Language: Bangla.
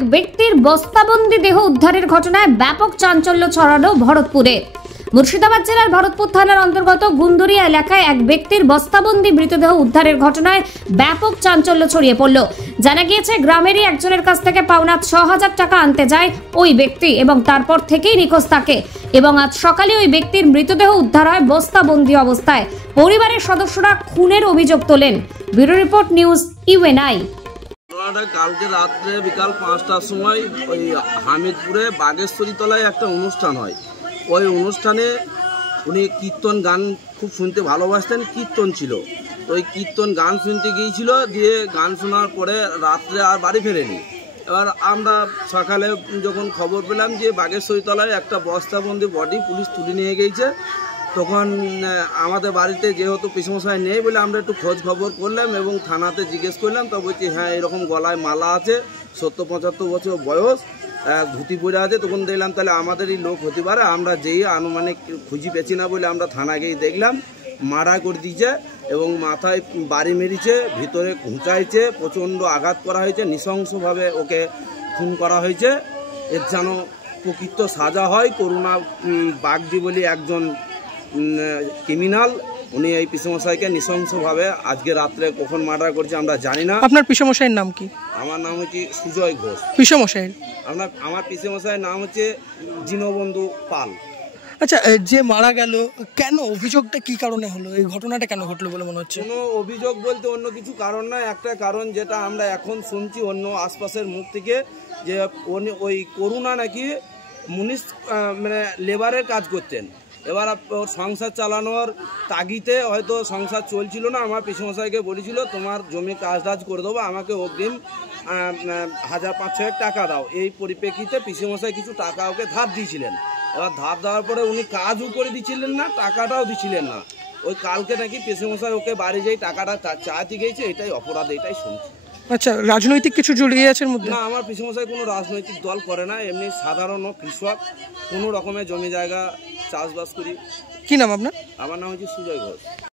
এক ব্যক্তির বস্তাবন্দি দেহ উদ্ধারের ঘটনায় ব্যাপক চাঞ্চল্য ছড়ালো ভরতপুরে। মুর্শিদাবাদ জেলার ভরতপুর থানার অন্তর্গত গুন্দরিয়া এলাকায় এক ব্যক্তির বস্তাবন্দি মৃতদেহ উদ্ধারের ঘটনায় ব্যাপক চাঞ্চল্য ছড়িয়ে পড়ল। জানা গিয়েছে, গ্রামেরই একজনের কাছ থেকে পাওনা ৬,০০০ টাকা আনতে যায় ওই ব্যক্তি এবং তারপর থেকেই নিখোঁজ থাকে এবং আজ সকালে ওই ব্যক্তির মৃতদেহ উদ্ধার হয় বস্তাবন্দি অবস্থায়। পরিবারের সদস্যরা খুনের অভিযোগ তোলেন। Bureau report, news UNI. কালকে রাত্রে বিকাল ৫টার সময় ওই হামিদপুরে বাগেশ্বরী তলায় একটা অনুষ্ঠান হয়। ওই অনুষ্ঠানে উনি কীর্তন গান খুব শুনতে ভালোবাসতেন, কীর্তন ছিল। তো ওই কীর্তন গান শুনতে গিয়েছিল, দিয়ে গান শোনার পরে রাত্রে আর বাড়ি ফেরেনি। এবার আমরা সকালে যখন খবর পেলাম যে বাগেশ্বরী তলায় একটা বস্তাবন্দি বডি পুলিশ তুলে নিয়ে গিয়েছে, তখন আমাদের বাড়িতে যেহেতু পিসমশাই নেই বলে আমরা একটু খোঁজ খবর করলাম এবং থানাতে জিজ্ঞেস করলাম। তো বলছি হ্যাঁ, এরকম গলায় মালা আছে, ৭০-৭৫ বছর বয়স, ধুতি পরে আছে। তখন দেখলাম তাহলে আমাদেরই লোক হতে পারে। আমরা যেই আনুমানিক খুঁজি পেছি না বলে আমরা থানা গিয়ে দেখলাম মারা করে দিয়েছে এবং মাথায় বাড়ি মেরেছে, ভিতরে ঘুঁচাইছে, প্রচণ্ড আঘাত করা হয়েছে, নৃশংসভাবে ওকে খুন করা হয়েছে। এর যেন প্রকৃত সাজা হয়। করুণা বাগদি বলে একজন ক্রিমিনাল, উনি এই পিসমশাইকে নৃশংসভাবে আজকে রাত্রে কখন মার্ডার করছে আমরা জানি না। আপনার পিসমশাইয়ের নাম কি? আমার নাম হচ্ছে সুজয় ঘোষ। পিসমশাইয়ের আমার পিসমশাইয়ের নাম হচ্ছে দীনবন্ধু পাল। আচ্ছা, যে মারা গেল কেন, অভিযোগটা কি কারণে হলো, এই ঘটনাটা কেন ঘটলো বলে মনে হচ্ছে? কোনো অভিযোগ বলতে অন্য কিছু কারণ নয়, একটা কারণ যেটা আমরা এখন শুনছি অন্য আশপাশের মুখ থেকে, যে ওই করুণা নাকি মানে লেবারের কাজ করতেন। এবার ওর সংসার চালানোর তাগিতে হয়তো সংসার চলছিল না। আমার পিসমশাইকে বলেছিল তোমার জমি কাজ করে দেবো, আমাকে অগ্রিম ১,৫০০ টাকা দাও। এই পরিপ্রেক্ষিতে পিসমশাই কিছু টাকা ওকে ধার দিয়েছিলেন। এবার ধার দেওয়ার পরে উনি কাজও করে দিচ্ছিলেন না, টাকাটাও দিচ্ছিলেন না। ওই কালকে নাকি পিসমশাই ওকে বাড়ি যেই টাকাটা চাইতে গিয়েছে, এটাই অপরাধ, এটাই শুনছি। আচ্ছা, রাজনৈতিক কিছু জড়িয়ে আছে এর মধ্যে? না, আমার পিসমশাই কোনো রাজনৈতিক দল করে না, এমনি সাধারণ কৃষক, কোনো রকমের জমি জায়গা চাষবাস করি। কি নাম আপনার? আমার নাম হচ্ছে সুজয় ঘোষ।